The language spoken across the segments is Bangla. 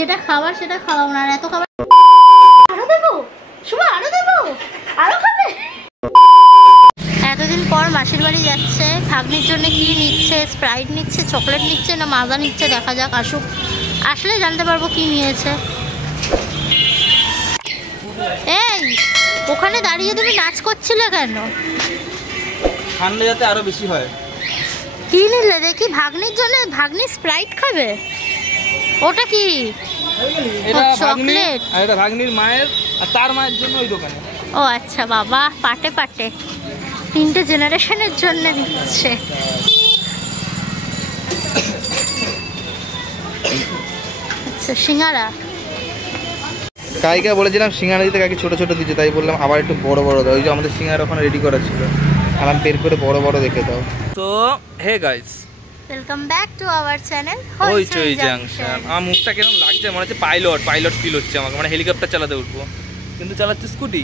যেটা খাবার সেটা খাওয়াও না, আর এত খাবার আরো দেবো, শুভ আরো দেবো, আরো খাবে। এতদিন পর মাসির বাড়ি যাচ্ছে, ভাগ্নির জন্য কি নিচ্ছে, স্প্রাইট নিচ্ছে, চকলেট নিচ্ছে না মাজা নিচ্ছে, দেখা যাক, আসুক, আসলে জানতে পারবো কি নিয়েছে। এই ওখানে দাঁড়িয়ে তুমি নাচ করছিলে কেন? ঠান্ডা যাতে আরো বেশি হয়। কি নিলে দেখি? ভাগ্নির জন্য, ভাগ্নি স্প্রাইট খাবে। ওটা কি? এটা চকলেট। আর এটা ভাগ্নির মায়ের আর তার মায়ের জন্য ওই দোকানে। ও আচ্ছা, বাবা পাটে পাটে 3টে জেনারেশনের জন্য দিচ্ছে। আচ্ছা, সিঙ্গারা। কাইকা বলেছিলাম সিঙ্গারা দিতে, কাকি ছোট ছোট দিচ্ছে, তাই বললাম আবার একটু বড় বড় দাও। ওই যে আমাদের সিঙ্গারা ওখানে রেডি করা ছিল, আমার বের করে বড় বড় দেখে দাও। তো hey guys, welcome back to our channel Hoichoi Junction. আমার মুখটা কেমন লাগছে, মনে হচ্ছে পাইলট ফিল হচ্ছে আমাকে, মানে হেলিকপ্টার চালাতে উঠবো, কিন্তু চালাচ্ছে স্কুটি,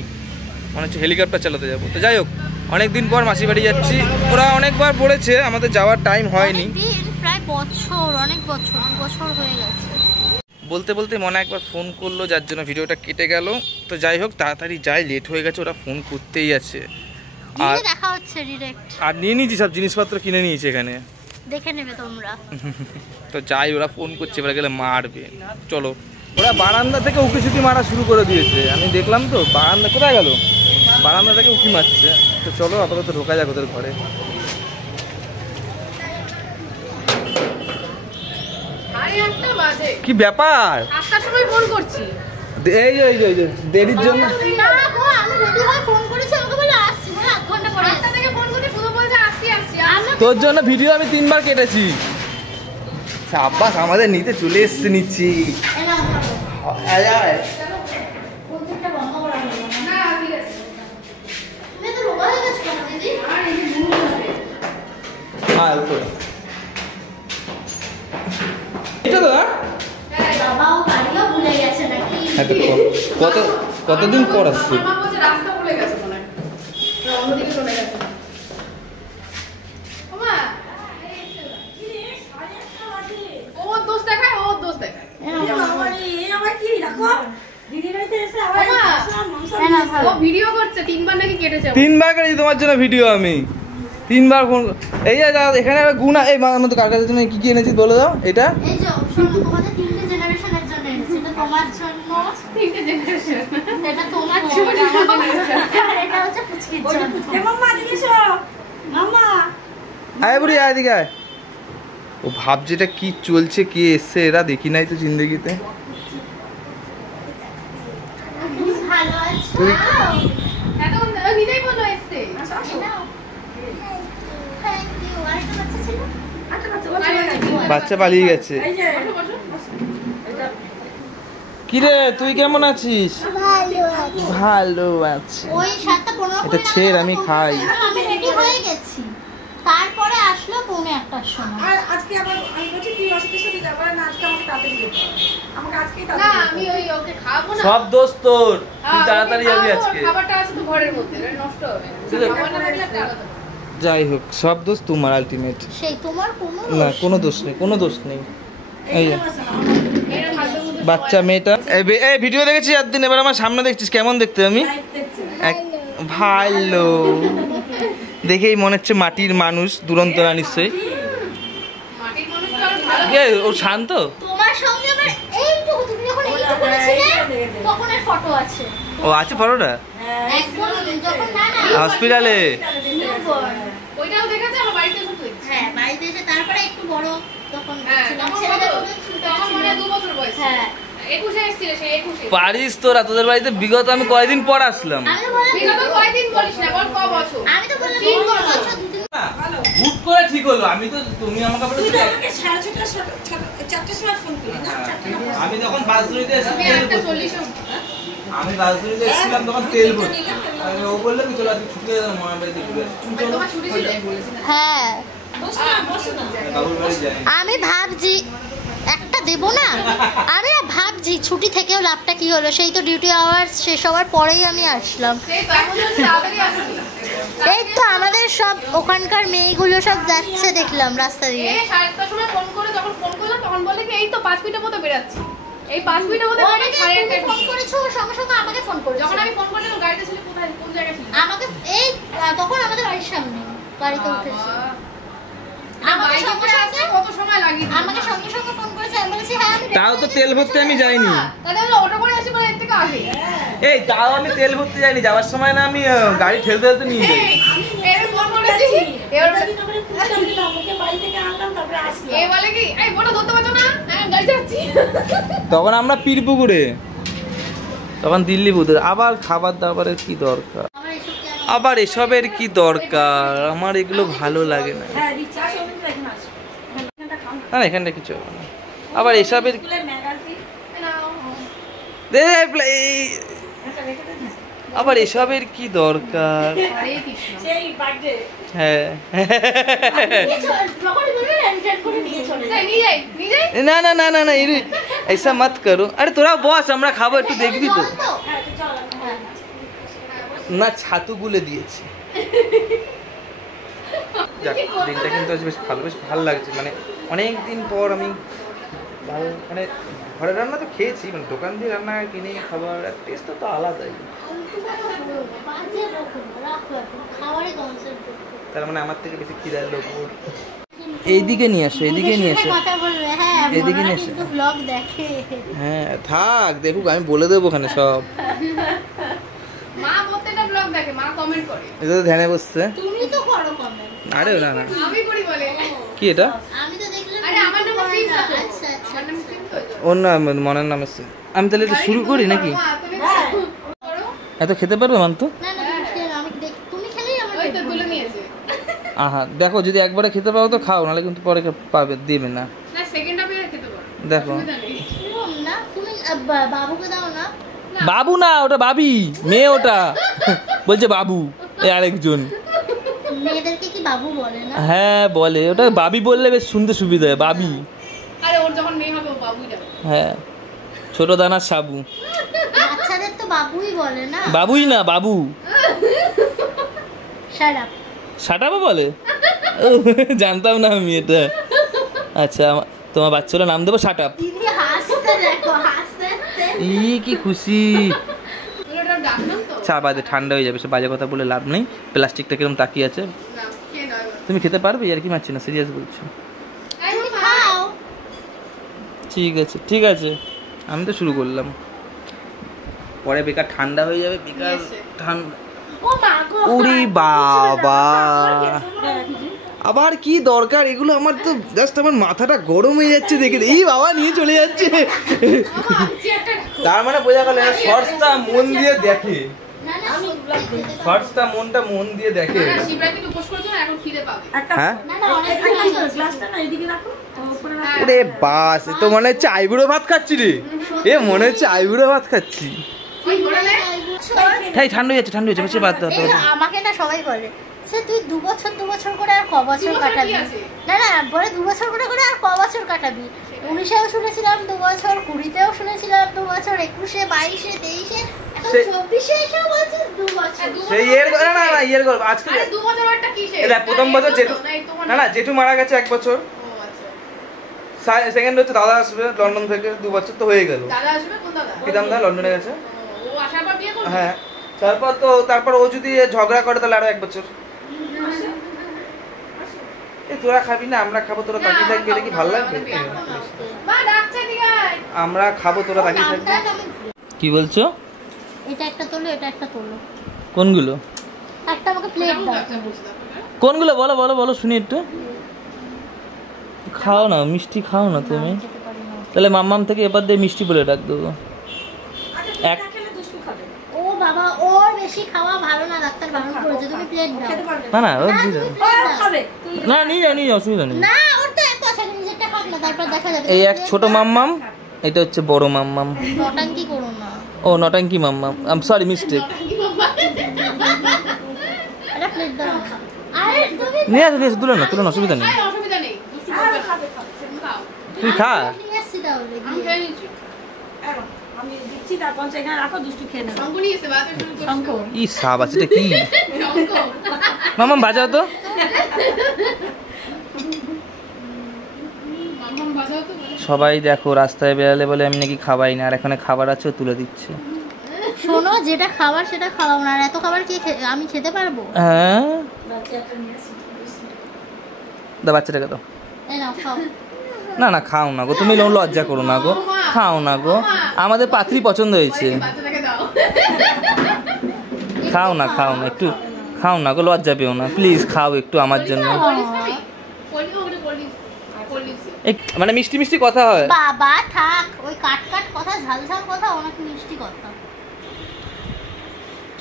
মনে হচ্ছে হেলিকপ্টার চালাতে যাবো। তো যাই হোক, অনেকদিন পর মাসির বাড়ি যাচ্ছি। ওরা অনেকবার বলেছে, আমাদের যাওয়ার টাইম হয়নি, প্রায় বছর, অনেক বছর, 2 বছর হয়ে গেছে। বলতে বলতে মনে একবার ফোন করলো, যার জন্য ভিডিওটা কেটে গেল। তো যাই হোক, তাড়াতাড়ি যাই, লেট হয়ে গেছে, ওরা ফোন করতেই আছে। আর দেখা হচ্ছে ডাইরেক্ট। আর নিয়ে নিয়েছি সব জিনিসপত্র, কিনে নিয়েছি এখানে, দেখে নেবে তোমরা। তো যাই, ওরা ফোন করছে, এবার গেলে মারবে। চলো, ওরা বারান্দা থেকে উকি ছুটি মারা শুরু করে দিয়েছে, আমি দেখলাম তো। বারান্দা কোথায় গেল? বারান্দা থেকে উকি মারছে। তো চলো আপাতত ঢোকা যাক ওদের ঘরে। কি ব্যাপার? আটটার সময় ফোন করছি, এই যে দেরির জন্য। না গো, আমি রেডি হয়ে ফোন করেছি, আমাকে বলে আসছি, মানে 1 ঘন্টা পরে। 8টা থেকে ফোন করতে শুধু বলছে আসছি। তোর জন্য ভিডিও আমি 3বার কেটেছি। সাব্বাস, আমাদের নিতে চলে এসছে, নিচ্ছি। কতদিন পর আসছে? রাস্তা ভুলে গেছে মনে হয়, অন্যদিকে চলে গেছে। ওর দোষ দেখায়। ভিডিও করছে 3বার নাকি কেটেছে। 3বার করেছি তোমার জন্য ভিডিও, আমি 3বার ফোন। এই যে এখানে গুনা, এই মতো কার কাছে তুমি কি কি এনেছিস বলে দাও। এটা এই যে তোমাদের 3টে জেনারেশনের জন্য এনেছি, এটা তোমার জন্য। 3টে জেনারেশন, এটা তোমার জন্য, এটা হচ্ছে পুচকির জন্য। মাম্মা দিছো, মাম্মা আয় বুড়ি, আয় দিকে আয়। ও ভাবছে এটা কি চলছে, কি এসছে, এরা দেখি নাই তো জিন্দগিতে। ভালো আছো? এখন নিজেই বলো এসছে। বাচ্চা পালিয়ে গেছে। কিরে তুই কেমন আছিস? ভালো আছি। ওই 7:15 এটা ছেড়, আমি খাই। আমি রেডি হয়ে গেছি, তারপরে আসলো 1:45 সময়। আর আজকে আবার আমি বলছি তুই অসুখের সাথে যাবার না, আজকে আমাকে তাড়াতাড়ি যেতে হবে, আমাকে আজকেই না তাড়াতাড়ি আমি ওই ওকে খাবো না, সব দোষ তোর, তুই তাড়াতাড়ি যাবি ওর আজকে। খাবারটা আছে তো ঘরের মধ্যে, নষ্ট হবে খাবারটা থাকলে একটা আলাদা। যাই হোক, সব দোষ তোমার আলটিমেট। সেই তোমার কোনো না, কোনো দোষ নেই, কোনো দোষ নেই। এই বাচ্চা মেয়েটা, এই ভিডিও দেখেছি একদিন, এবার আমার সামনে দেখছিস, কেমন দেখতে আমি? ভালো দেখেই মনে হচ্ছে মাটির মানুষ, দুরন্ত না নিশ্চয়ই। মাটির মানুষ তো আরো ভালো। ও শান্ত। তোমার সঙ্গে আবার এইটুকু, তুমি যখন এইটুকু করেছিলে তখন এর ফটো আছে। ও আছে ফটোটা একদম যখন না হসপিটালে। ওইটাও দেখেছে, আমার বাড়িতে এসে দেখছি। হ্যাঁ, বাড়িতে এসে তারপরে একটু বড় তখন হ্যাঁ, ছিলাম, তখন ছেলেটা কত? তখন ছোট তখন ছিল। মনে হয় 2 বছর বয়স। হ্যাঁ, 21-এ এসেছিল, সেই 21-এ। পারিস তোরা, তোদের বাড়িতে বিগত আমি কয়দিন পর আসলাম। আমি তো বললাম বিগত কয়দিন বলিস না, বল ক বছর। আমি তো বললাম 3 3 বছর। বছর 2 হুট করে ঠিক হলো, আমি তো, তুমি আমাকে বলে তুই তো আমাকে 4:30টার সময় ফোন করলি না, 4:00 আমি তখন বাসুরিতে আমি এসেছিলাম, 1:40-এ আমি বাসুরিতে এসেছিলাম তখন তেল ভর্তি। ও বললো কি চলো আজকে ছুটি দেবো, মামার বাড়িতে ঘুরে আসি। তোমার ছুটি ছিল বলেছিলাম। হ্যাঁ, বস না বাবুর বাড়ি যাই। আমি ভাবছি একটা দেব না, আমি না ভাবছি ছুটি থেকেও লাভটা কি হলো, সেই তো ডিউটি আওয়ার্স শেষ হওয়ার পরেই আমি আসলাম। সেই তো এখন তো তাড়াতাড়ি আসবি। এই তো আমাদের সব ওখানকার মেয়েগুলো সব যাচ্ছে দেখলাম রাস্তা দিয়ে। এই 7:30টার সময় ফোন করে, যখন ফোন করলাম তখন বলে কি এই তো 5 মিনিটের মতো বেরাচ্ছি। এই 5 মিনিটের মধ্যে আমি তুমি 1:30 ফোন করেছো ওর সঙ্গে সঙ্গে আমাকে ফোন করেছো। যখন আমি ফোন করলাম গাড়িতে ছিল, কোথায় কোন জায়গায় ছিল? আমাকে এই তখন আমাদের বাড়ির সামনে গাড়িতে উঠেছি। আমাকে সঙ্গে সঙ্গে কত সময় লাগিয়ে দিল? আমাকে সঙ্গে সঙ্গে ফোন করেছে, আমি বলেছি হ্যাঁ আমি তাও তো তেল ভরতে আমি যাইনি। তাহলে আমরা অটো করে আসি বলে এর থেকে আগে। এই তাও আমি তেল ভরতে যাইনি, যাওয়ার সময় না আমি গাড়ি ঠেলতে ঠেলতে নিয়ে যাই। এর ফোন করেছি এবার এ বলে কি এই বড় ধরতে পারছো না, হ্যাঁ গাড়ি যাচ্ছি। তখন আমরা পীরপুকুরে, তখন দিল্লি বুধের। আবার খাবার দাবারের কি দরকার, আমার এসব কেন আবার এসবের কি দরকার, আমার এগুলো ভালো লাগে না। হ্যাঁ দিচ্ছি, আসো এখানে আসো। এখানটা খাও না। না এখানটা কিছু হবে না। আবার এসবের স্কুলের ম্যাগাজিন নাও। আবার এসবের কি দরকার। হরে কৃষ্ণ। সেই বার্থডে হ্যাঁ যখনই বলবেন এন্টার করে নিয়ে চলে যাই নিয়ে যাই নিয়ে যাই। না না না না না ऐसा मत करो। আরে তোরা বস, আমরা খাবো, একটু দেখবি তো। হ্যাঁ তো চলো। না ছাতু গুলে দিয়েছে। যাক, দিনটা কিন্তু আজ বেশ ভালো লাগছে। মানে অনেক দিন পর আমি ভালো, মানে ঘরে রান্না তো খেয়েছি, মানে দোকান দিয়ে রান্না কিনে খাবার টেস্ট তো আলাদাই। বাজে রকম রাখো এখন খাবারই কনসেপ্ট। তার মানে আমার থেকে বেশি খিদার লোক ওর। এইদিকে নিয়ে আসো, এইদিকে নিয়ে আসো। কথা বলবে হ্যাঁ, এদিকে মোনা নিয়ে এসো। কিন্তু ব্লগ দেখে। হ্যাঁ থাক, দেখুক, আমি বলে দেবো ওখানে সব। মা প্রত্যেকটা ব্লগ দেখে, মা কমেন্ট করে। এটা তো ধ্যানে বসছে। তুমি তো করো কমেন্ট। আরে না না, আমি করি বলে। কি এটা? আমি তো দেখলাম। আরে আমার নাম সিম তো। আচ্ছা আচ্ছা। আমার নাম সিম তো। ওর নাম মনের নাম এসছে। আমি তাহলে এটা শুরু করি নাকি? মা, তুমি করো। এত খেতে পারবে মান্তু? না না তুমি খেয়ে নাও, আমি তুমি খেলেই আমার ওই পেট তো ভরবে। তুলে নিয়েছে। আহা দেখো, যদি একবারে খেতে পারো তো খাও, নাহলে কিন্তু পরে পাবে, দেবে না। না সেকেন্ড হাফে খেতে পারো। দেখো। অসুবিধা নেই। এরকম না তুমি বাবুকে দাও না। বাবু না, ওটা বাবি, মেয়ে ওটা। বলছে বাবু, এই আরেকজন। মেয়েদেরকে কি বাবু বলে না? হ্যাঁ বলে, ওটা বাবি বললে বেশ শুনতে সুবিধা হয়, বাবি। আরে ওর যখন মেয়ে হবে ও বাবুই যাবে। হ্যাঁ, ছোট দানার সাবু। বাচ্চাদের তো বাবুই বলে না। বাবুই না, বাবু। Shut up. সাটাবো বলে? ও, জানতাম না আমি এটা। আচ্ছা, তোমার বাচ্চারা নাম দেবো সাটাপ। দিদি হাসতে দেখো, হাসতে। কি খুশি। তুই ওটা ডাকলাম তো। চা বাদে ঠান্ডা হয়ে যাবে, সে বাজে কথা বলে লাভ নেই। প্লাস্টিকটা কিরকম তাকিয়ে আছে। না খেয়ে নাও এবার। তুমি খেতে পারবে? আর কি মারছি না, সিরিয়াস বলছো। এই তুমি তো খাও। ঠিক আছে ঠিক আছে, আমি তো শুরু করলাম। পরে বেকার ঠান্ডা হয়ে যাবে, বেকার ঠান্ডা। ও মা গো। ওরে বাবা, আবার কি দরকার এগুলো? আমার তো জাস্ট আমার মাথাটা গরম হয়ে যাচ্ছে দেখে। এই বাবা নিয়ে চলে যাচ্ছে। চেয়ারটা রাখো। তার মানে বোঝা গেল শর্টসটা মন দিয়ে দেখে, না না সত্যি খেতে পারো। শর্টসটা মন দিয়ে দেখে। না, শিবরাত্রি উপোস করেছো না, এখন খিদে পাবে। একটা হ্যাঁ না না অনেক গ্লাসটা না এদিকে রাখো, উপরে রাখো। ওরে বাস, এ তো মনে হচ্ছে আইবুড়ো ভাত খাচ্ছি রে। এ মনে হচ্ছে আইবুড়ো ভাত খাচ্ছি। ওই ঘোরালে তাই ঠান্ডা হয়ে যাচ্ছে, বেশি বাদ দাও। এই আমাকে না সবাই বলে সে তুই 2 বছর করে আর ক বছর 2 বছর কাটাবি? কি আছে? না না বলে 2 বছর করে আর ক বছর কাটাবি? 19-এও শুনেছিলাম 2 বছর, 20-তেও শুনেছিলাম 2 বছর, 21-এ, 22-এ, 23-এ, এখন সে- 24-এ এসেও বলছিস 2 বছর। সেই ইয়ের না না না ইয়ের গল্প আজকে। আরে 2 বছর একটা কিসে? এটা প্রথম বছর জেঠু, না না জেঠু মারা গেছে 1 বছর। ও আচ্ছা। সেকেন্ড হচ্ছে দাদা আসবে লন্ডন থেকে, 2 বছর তো হয়ে গেল। দাদা আসবে কোন দাদা? প্রীতম দা লন্ডনে গেছে। ও আসার পর বিয়ে করবে? হ্যাঁ, তারপর ও যদি ঝগড়া করে তাহলে আরো 1 বছর। এই তোরা খাবি না, আমরা খাবো, তোরা তাকিয়ে থাকবি, এটা কি ভালো লাগবে? মা ডাকছে দিকে আয়। আমরা খাবো, তোরা তাকিয়ে থাকবি। আমটা আমি- কি বলছো? এটা একটা তোলো, এটা একটা তোলো, কোনগুলো একটা আমাকে প্লেট দাও। ডাকছে বুঝতে পারবে। কোনগুলো বলো বলো বলো শুনি একটু। খাও না মিষ্টি, খাও না তুমি। খেতে পারি না। তাহলে মাম্মাম থেকে এবার দিয়ে মিষ্টি বলে ডাক দেবো। আচ্ছা এক- এক খেলে দুষ্টু খাবে। ও বাবা, ওর বেশি খাওয়া ভালো না, ডাক্তার বারণ করেছে, তুমি প্লেট দাও। খেতে পারবে না না। না ও না, দিয়ে তুমি দাও। plate ও দাও। খাবে। তুই না নিয়ে যাও নিয়ে যাও, অসুবিধা নেই। না ওর তো এক কথা, নিজেরটা খাক না, তারপর দেখা যাবে। এই এক ছোট মাম্মাম, এটা হচ্ছে বড় মাম্মাম। নটাঙ্কি করো না। ও নটাঙ্কি মাম্মাম, আই এম সরি মিস্টেক। এটা প্লেট দাও। আরে তুমি নিয়ে আসো তুলে না, অসুবিধা নেই। আরে অসুবিধা নেই। দুষ্টু করবে না। তুমি খাও। তুই খা। নিয়ে আসছি তাহলে আমি গিয়ে। খেয়ে নিচ্ছি। এরো, আমি দিচ্ছি, তারপর এখানে রাখো, দুষ্টু খেয়ে নেবে। শঙ্কু নিয়ে এসে বাতে শুরু করছে। শঙ্কর। ই সাব আছে, এটা কি? শঙ্কু। মাম্মাম বাজাও তো। মাম্মাম বাজাও তো বলো। সবাই দেখো রাস্তায় বেরালে বলে আমি নাকি খাবাই না, আর এখানে খাবার আছে তুলে দিচ্ছে। শোনো, যেটা খাবার সেটা খাওয়াও না, আর এত খাবার আমি খেতে পারবো? হ্যাঁ দা বাচ্চাটাকে দাও। এই নাও খাও। না না খাও না গো, তুমি লজ্জা করো না গো, খাও না গো, আমাদের পাত্রী পছন্দ হয়েছে। বাচ্চাটাকে দাও। খাও না খাও না, একটু খাও না গো, লজ্জা পেও না প্লিজ, খাও একটু আমার জন্য। মানে মিষ্টি মিষ্টি কথা হয়। বাবা থাক, ওই কাট কথা, ঝাল কথা, অনেক মিষ্টি কথা।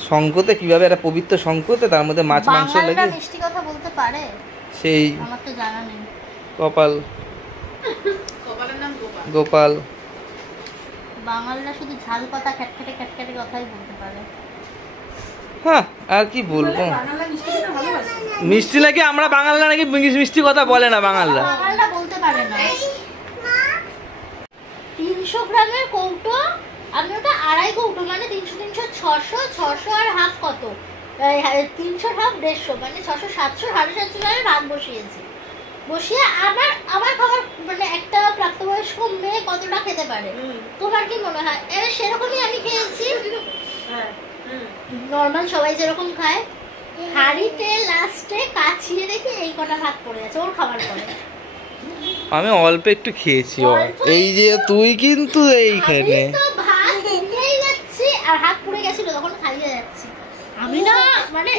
শঙ্কতে কিভাবে একটা পবিত্র শঙ্কতে তার মধ্যে মাছ মাংস বাঙালিরা লাগে, মিষ্টি কথা বলতে পারে? সেই আমার তো জানা নেই। কপাল কপালের নাম গোপাল। গোপাল। বাঙালিরা শুধু ঝাল কথা, খ্যাটখ্যাটে কথাই বলতে পারে। হ্যাঁ আর কি বলবো, বাংলা মিষ্টি খেতে ভালোবাসে। মিষ্টি নাকি আমরা বাঙালিরা নাকি মিষ্টি কথা বলে না বাঙালিরা। বাঙালিরা বলতে পারে না। 300 গ্রামের কৌটো, আমি ওটা আড়াই কৌটো, মানে 300 300 600 আর হাফ কত, 300 হাফ 150, মানে 600 700 750 গ্রামের ভাত বসিয়েছি। বসিয়ে আমার খাবার, মানে একটা প্রাপ্তবয়স্ক মেয়ে কতটা খেতে পারে তোমার কি মনে হয়? এবার সেরকমই আমি খেয়েছি, নর্মাল সবাই যেরকম খায়। হাঁড়িতে লাস্টে কাছিয়ে দেখি এই কটা ভাত পড়ে আছে ওর খাবার পরে। আমি অল্প একটু খেয়েছি। অল্প এই যে তুই কিন্তু এইখানে আমি তো ভাত খেয়েই যাচ্ছি আর হাত পুড়ে গেছিল তখন খাইয়ে যাচ্ছি। আমি না মানে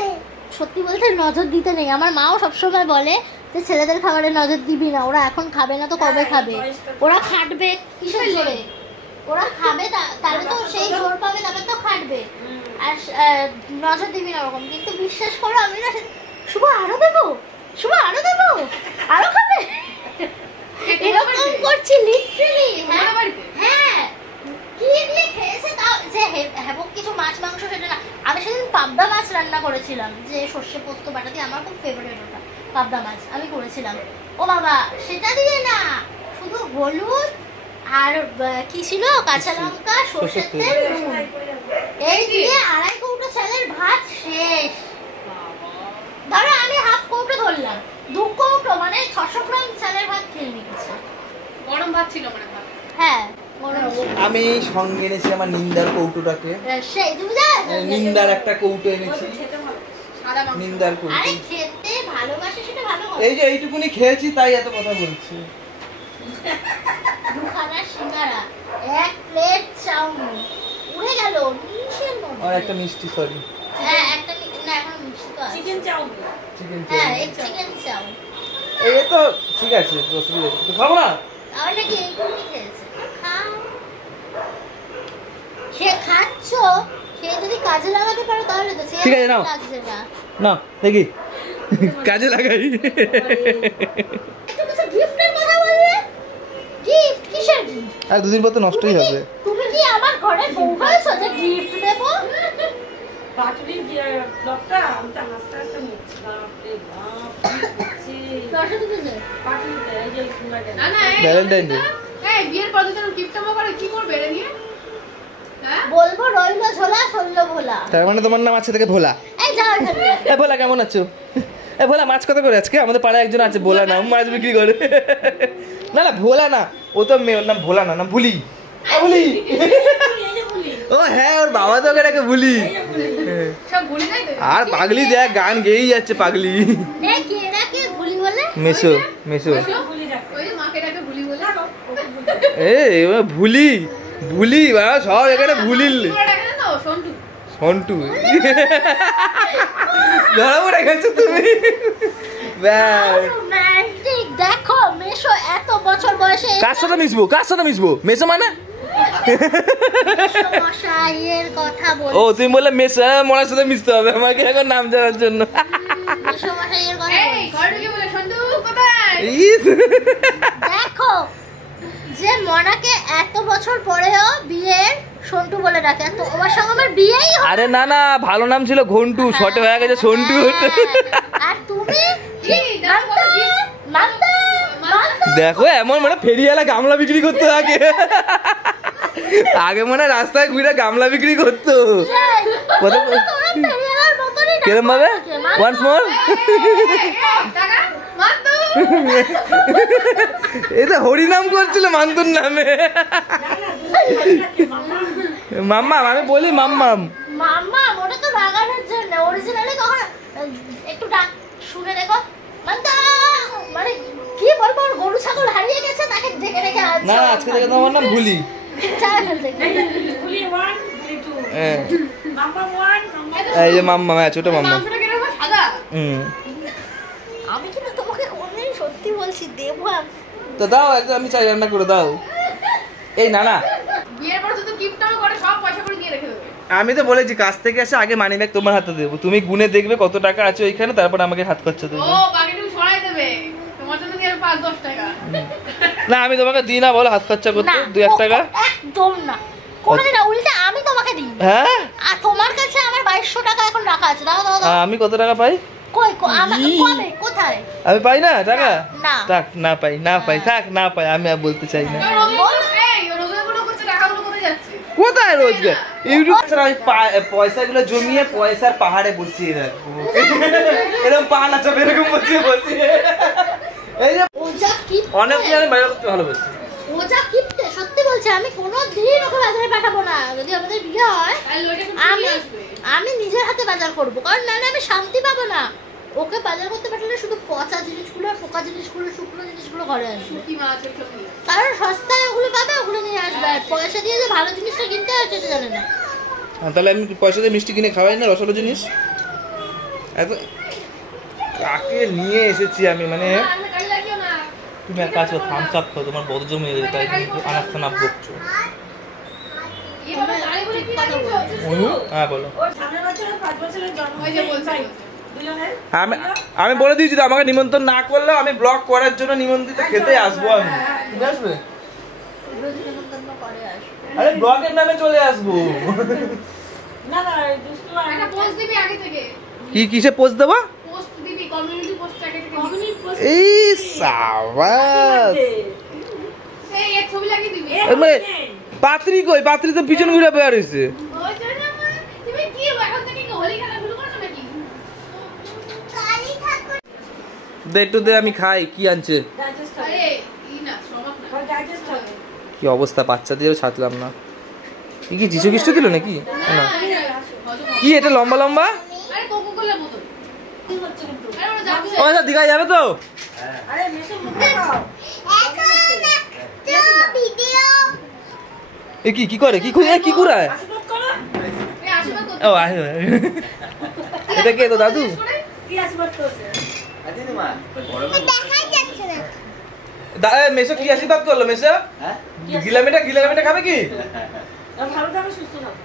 সত্যি বলতে নজর দিতে নেই। আমার মাও সবসময় বলে যে ছেলেদের খাবারে নজর দিবি না, ওরা এখন খাবে না তো কবে খাবে, ওরা খাটবে কিসের জোরে, ওরা খাবে তাহলে তো সেই জোর পাবে, তবে তো খাটবে, আর নজর দিবি না ওরকম। কিন্তু বিশ্বাস করো আমি না শুভ আরো দেবো, শুভ আরো দেবো, আরো খাবে, এরকম করছি লিটারালি। হ্যাঁ কি দিয়ে খেয়েছে তাও, যে হ্যাবক কিছু মাছ মাংস সেটা না। আমি সেদিন পাবদা মাছ রান্না করেছিলাম, যে সর্ষে পোস্ত বাটা দিয়ে, আমার খুব ফেভারিট ওটা পাবদা মাছ, আমি করেছিলাম। ও বাবা সেটা দিয়ে না, শুধু হলুদ আর কি ছিল, কাঁচা লঙ্কা, সর্ষের তেল, নুন, এই দিয়ে আড়াই কৌটো চালের ভাত শেষ। ধরো আমি হাফ কৌটো ধরলাম, 2 কৌটো মানে 600 গ্রাম চালের ভাত খেয়ে নিয়েছি। গরম ভাত ছিল মানে ভাত। হ্যাঁ গরম ছিল। আমি সঙ্গে এনেছি আমার নিন্দার কৌটোটাকে, সেই তুমি জানো নিন্দার একটা কৌটো এনেছি, সাদা মাংস। নিন্দার কৌটো। আরে খেতে ভালোবাসে সেটা ভালো কথা। এই যে এইটুকুনি খেয়েছি তাই এত কথা বলছি। দুখানা সিঙ্গারা, 1 প্লেট চাউমিন, উড়ে গেল নিমিষের মধ্যে। আর একটা মিষ্টি, সরি হ্যাঁ একটা না এখনো মিষ্টি তো আছে। Chicken chowmein. চিকেন হ্যাঁ এই চিকেন চাউমিন। এই তো ঠিক আছে, অসুবিধা নেই। তো খাবো না? তাহলে কি এইটুকুই খেয়েছে? খাও, খাচ্ছ, খেয়ে যদি কাজে লাগাতে পারো তাহলে তো ঠিক আছে, নাও। লাগছে না। না দেখি কাজে লাগাই। একটু কিছু গিফটের কথা বলবে। গিফট কিসের গিফট? আর 2 দিন পর তো নষ্টই হবে। তুমি কি আমার ঘরে বউ হয়েছো যে গিফট দেব? পাটুরির ব্লগটা আমি তো হাসতে হাসতে মুখছি। বাপরে বাপ, কি করছে দর্শক দিতে পাটুরিতে, এই যে না না ভ্যালেন্টাইন ডে। এই বিয়ের পর যখন গিফট জমা করে কি করবে এটা নিয়ে? হ্যাঁ বলবো রইল ঝোলা সরল ভোলা। তার মানে তোমার নাম আছে থেকে ভোলা। এই যাও এখানে। এ ভোলা কেমন আছো? এ ভোলা মাছ কত করে আজকে? আমাদের পাড়ায় একজন আছে ভোলা নাম, মাছ বিক্রি করে। না না ভোলা না, ও তো মেয়ের নাম ভোলা না, নাম ভুলি। ভুলি, ও হ্যাঁ ওর বাবা তো ওকে ডাকে ভুলি। সব ভুলে যাই তো। আর পাগলি দেখ গান গেয়েই যাচ্ছে পাগলি। দেখ এরা কে ভুলি বলে? মেসো মেসো ওই যে মাকে ডাকে ভুলি বলে। এ ভুলি ভুলি বাবা, সব এখানে ভুলিল। তোমরা ডাকে না তো সন্টু। সন্টু ধরা পড়ে গেছো তুমি। ব্যাস। রোমান্টিক দেখো মেশো এত বছর বয়সে কার সাথে মিশবো, কার সাথে মিশবো? মেসো মানে মশাইয়ের কথা বল। ও তুমি বললে মেসো, মনার সাথে মিশতে হবে আমাকে এখন নাম জানার জন্য। মেশো মশাইয়ের কথা এই বল। ঘরে ঢুকে বলে সন্টু কোথায়? ইস, দেখো যে মনাকে এত বছর পরেও বিয়ের সন্টু বলে ডাকে, তো ওর সঙ্গে আমার বিয়েই হয়। আরে না না ভালো নাম ছিল ঘন্টু, শর্টে হয়ে গেছে সন্টু। আর তুমি কি দাও বলো কি? মানতা মানতা দেখো এমন মানে ফেরিওয়ালা গামলা বিক্রি করতো আগে। আগে মনে হয় রাস্তায় ঘুরে গামলা বিক্রি করতো। কত তোরা ফেরিওয়ালার মতনই ডাকো কিরম ভাবে? আমাকে, ওয়ান্স মোর। টাকা মাত্র এটা হরিনাম করছিল মান্তুর নামে। মাম্মাম, আমি বলি মাম্মাম। মাম্মা ওটা তো রাগানোর জন্য, অরিজিনালি কখন একটু ডাক শুনে দেখো মান্তা, মানে কি বলবো, ওর গরু ছাগল হারিয়ে গেছে তাকে ডেকে ডেকে আনছে। না আজকে থেকে তোমার নাম ভুলি। চায় ফেলতে ভুলি 1 ভুলি 2 হ্যাঁ মাম্মা 1 মাম্মা এই যে মাম্মা, হ্যাঁ ছোট মাম্মা। মাংসটা কিরকম সাদা? আমি কিন্তু তোমাকে কোনদিন সত্যি বলছি দেবো আমি। তো দাও একদম, আমি চাই রান্না করে দাও। এই না না, বিয়ের পর তো গিফট আমার করে সব পয়সা করে দিয়ে রেখে দেবে। আমি তো বলেছি কাজ থেকে এসে আগে মানি ব্যাগ তোমার হাতে দেবো, তুমি গুনে দেখবে কত টাকা আছে ওইখানে, তারপর আমাকে হাত খরচা দেবে। ও বাকি তুমি সরাই দেবে, তোমার জন্য দিয়ে 5-10 টাকা। না আমি তোমাকে দিই না, বলো হাত খরচা করতে 2-1 টাকা। একদম না, কোনোদিন না, উল্টে আমি তোমাকে দিই। হ্যাঁ আর তোমার কাছে আমার 2200 টাকা এখন রাখা আছে, দাও দাও দাও। আমি কত টাকা পাই? কই কবে কোথায়? আমি পাই না টাকা? না। থাক না পাই, না পাই, থাক না পাই, আমি আর বলতে চাই না। রোজগারগুলো করছে, টাকাগুলো কোথায় যাচ্ছে? কোথায় রোজগার? ইউটিউব ছাড়া আমি পয়সাগুলো জমিয়ে পয়সার পাহাড়ে বসিয়ে রাখবো। এরকম পা না চাপ, এরকম বসিয়ে বসিয়ে। এই যে ও যা কি অনেক আমি বাইরে করতে ভালোবাসি। ও যা কিপটে, সত্যি বলছি, আমি কোনোদিন ওকে বাজারে পাঠাবো না। যদি আমাদের বিয়ে হয় তাহলে ওইটা শুধু আমি নিয়ে আসবে। আমি নিজের হাতে বাজার করবো, কারণ নাহলে আমি শান্তি পাবো না। ওকে বাজার করতে পাঠালে শুধু পচা জিনিসগুলো আর পোকা জিনিসগুলো, শুকনো জিনিসগুলো ঘরে আসবে। কি মাছ এগুলো কি? কারণ সস্তায় ওগুলো পাবে, ওগুলো নিয়ে আসবে। আর পয়সা দিয়ে যে ভালো জিনিসটা কিনতে হয় সেটা জানে না। তাহলে আমি পয়সা দিয়ে মিষ্টি কিনে খাওয়াই না, রসালো জিনিস। এত কাকে নিয়ে এসেছি আমি, মানে আমি গাড়ি লাগিও না। তুমি এক কাজ করো, থামস আপ খাও, তোমার বদ জমে যাবে, তাই তুমি আনাস্তানা বকছো। এভাবে গাড়িগুলো কি লাগিয়েছো? হ্যাঁ বলো। ওর সামনের বছর 5 বছরের জন্ম ওই যে বলছি। দুজনের আমি আমি বলে দিয়েছি তো, আমাকে নিমন্ত্রণ না করলেও আমি ব্লগ করার জন্য নিমন্ত্রিত খেতে আসবো। আমি ঠিক আসবে? রোজ নিমন্ত্রণ করে আসবে। আরে ব্লগের নামে চলে আসবো। না না দুষ্টু একটা পোস্ট দিবি আগে থেকে। কি কিসে পোস্ট দেবো? পোস্ট দিবি, কমিউনিটি পোস্ট আগে থেকে। কমিউনিটি পোস্ট এই সাবাস। এই এক ছবি লাগিয়ে দিবি। মানে পাত্রী কই? পাত্রী তো পিছন ঘুরে বের হইছে। ওই জন্য তুমি কি এখন থেকে কি হোলি খেলা শুরু করেছো নাকি? দে একটু দে, আমি খাই। কি আনছে? ডাইজেস্ট হবে আরে ই না, স্বভাব না। ওর ডাইজেস্ট হবে কি অবস্থা, বাচ্চা দিয়েও ছাড়লাম না। কি যিশু খ্রিস্ট দিল নাকি? না কি এটা লম্বা লম্বা? আরে কোকোকোলার বোতল। কি হচ্ছে কিন্তু আরে ওরা যাচ্ছে। ও আচ্ছা দীঘায় যাবে তো? আরে মেশো মুখে খাও এ কি কি করে? কি করে? কি কুড়ায়? আশীর্বাদ করো এই আশীর্বাদ করতে। ও আয় এটা কে তো দাদু? কি আশীর্বাদ করছে মেসো কি আশীর্বাদ করলো? মেসো গিলামিটা খাবে কি? ভালো থাকো সুস্থ থাকো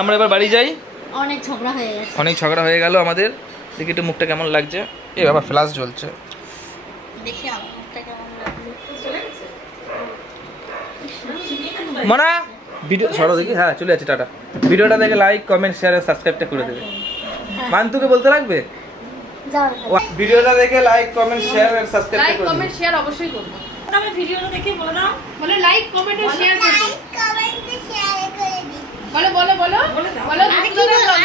আমরা এবার বাড়ি যাই। অনেক ঝগড়া হয়ে গেছে। অনেক ঝগড়া হয়ে গেল আমাদের। দেখি একটু মুখটা কেমন লাগছে। এ বাবা ফ্ল্যাশ জ্বলছে। দেখি আমার মুখটা কেমন লাগলো। চলে গেছে মনা ভিডিও সরো দেখি। হ্যাঁ চলে যাচ্ছে, টাটা। ভিডিওটা দেখে লাইক কমেন্ট শেয়ার আর সাবস্ক্রাইবটা করে দেবে। মান্তুকে বলতে লাগবে? যাও ভিডিওটা দেখে লাইক কমেন্ট শেয়ার আর সাবস্ক্রাইব লাইক করে দেবে। কমেন্ট শেয়ার অবশ্যই করব। তবে ভিডিওটা দেখে বলে দাও বলে লাইক কমেন্ট আর শেয়ার করবে। বলো বলো বলো বলে দাও। বলো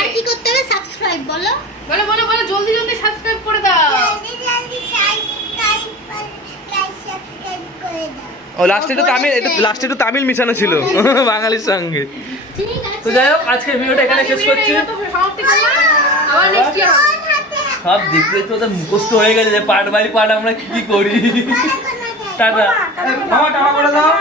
আর কি করতে হবে? সাবস্ক্রাইব বলো। বলো বলো বলো জলদি জলদি সাবস্ক্রাইব করে দাও। ও লাস্টে একটু তামিল মিশানো ছিল বাঙালির সঙ্গে। ঠিক আছে। তো যাই হোক আজকের ভিডিওটা এখানে শেষ করছি। সমাপ্তি করলাম। আবার নেক্সট ইয়ার হবে। সব দেখতে তো ওদের মুখস্থ হয়ে গেছে যে পার্ট বাই পার্ট আমরা কি করি। টাটা টাটা করে দাও।